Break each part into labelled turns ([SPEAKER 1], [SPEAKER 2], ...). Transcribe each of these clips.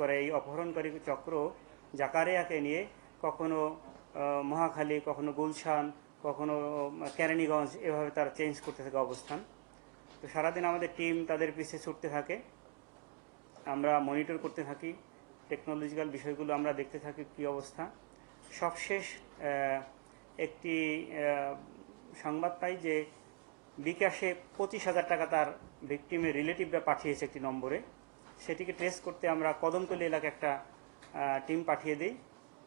[SPEAKER 1] করে এই অপহরণকারী চক্র জাকারিয়াকে নিয়ে কখনো মহাখালী, কখনো গুলশান, কখনো কেরানীগঞ্জ এভাবে তারা চেঞ্জ করতে থাকে অবস্থান। তো সারাদিন আমাদের টিম তাদের পিছিয়ে ছুটতে থাকে। আমরা মনিটর করতে থাকি টেকনোলজিক্যাল বিষয়গুলো আমরা দেখতে থাকি কী অবস্থা। সবশেষ একটি সংবাদ পাই যে বিকাশে পঁচিশ হাজার টাকা তার ভিকটিমের রিলেটিভরা পাঠিয়েছে একটি নম্বরে। সেটিকে ট্রেস করতে আমরা কদমতলী এলাকায় একটা টিম পাঠিয়ে দিই।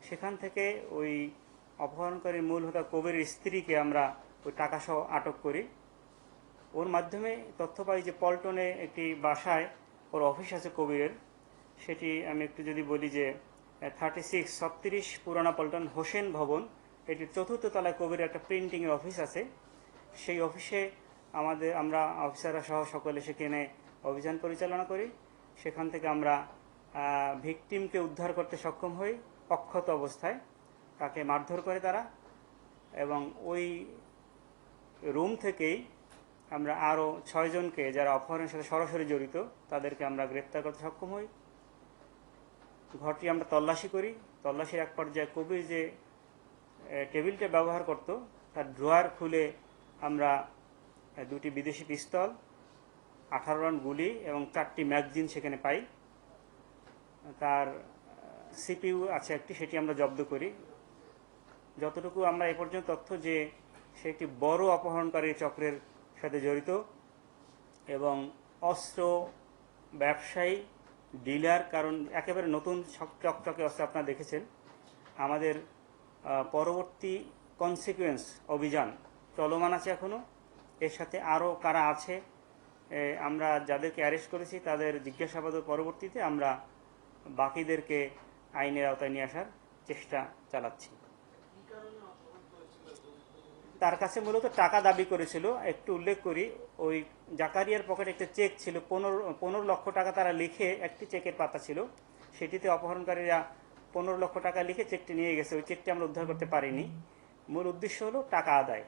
[SPEAKER 1] সেখান থেকে ওই অপহরণকারীর মূল হোতা কবির স্ত্রীকে আমরা ওই টাকাসহ আটক করি। ওর মাধ্যমে তথ্য পাই যে পল্টনে একটি বাসায় ওর অফিস আছে কবিরের। সেটি আমি একটু যদি বলি যে থার্টি সিক্স ছত্রিশ পুরানা পল্টন হোসেন ভবন। এটির চতুর্থ তলায় কবিরের একটা প্রিন্টিংয়ের অফিস আছে। সেই অফিসে আমাদের, আমরা অফিসাররা সহ সকলে সেখানে অভিযান পরিচালনা করি। সেখান থেকে আমরা ভিকটিমকে উদ্ধার করতে সক্ষম হই অক্ষত অবস্থায়। তাকে মারধর করে তারা এবং ওই রুম থেকেই আমরা আরও ছয়জনকে যারা অপহরণের সাথে সরাসরি জড়িত, তাদেরকে আমরা গ্রেপ্তার করতে সক্ষম হই। ঘরটি আমরা তল্লাশি করি। তল্লাশির এক পর্যায়ে কবির যে টেবিলটা ব্যবহার করত, তার ড্রয়ার খুলে আমরা দুটি বিদেশি পিস্তল আঠারো রান গুলি এবং চারটি ম্যাগজিন সেখানে পাই। তার সিপিইউ আছে একটি, সেটি আমরা জব্দ করি। যতটুকু আমরা এ পর্যন্ত তথ্য যে সে একটি বড় অপহরণকারী চক্রের সাথে জড়িত এবং অস্ত্র, ব্যবসায়ী, ডিলার, কারণ একেবারে নতুন চকচকে অস্ত্র আপনারা দেখেছেন। আমাদের পরবর্তী কনসিকুয়েন্স অভিযান চলমান আছে এখনও এর সাথে আরও কারা আছে আমরা যাদেরকে অ্যারেস্ট করেছি তাদের জিজ্ঞাসাবাদের পরবর্তীতে আমরা বাকিদেরকে আইনের আওতায় নিয়ে আসার চেষ্টা চালাচ্ছি। তার কাছে মূলত টাকা দাবি করেছিল, একটু উল্লেখ করি, ওই জাকারিয়ার পকেটে একটা চেক ছিল, পনেরো পনেরো লক্ষ টাকা তারা লিখে একটি চেকের পাতা ছিল। সেটিতে অপহরণকারীরা পনেরো লক্ষ টাকা লিখে চেকটি নিয়ে গেছে, ওই চেকটি আমরা উদ্ধার করতে পারিনি। মূল উদ্দেশ্য হলো টাকা আদায়।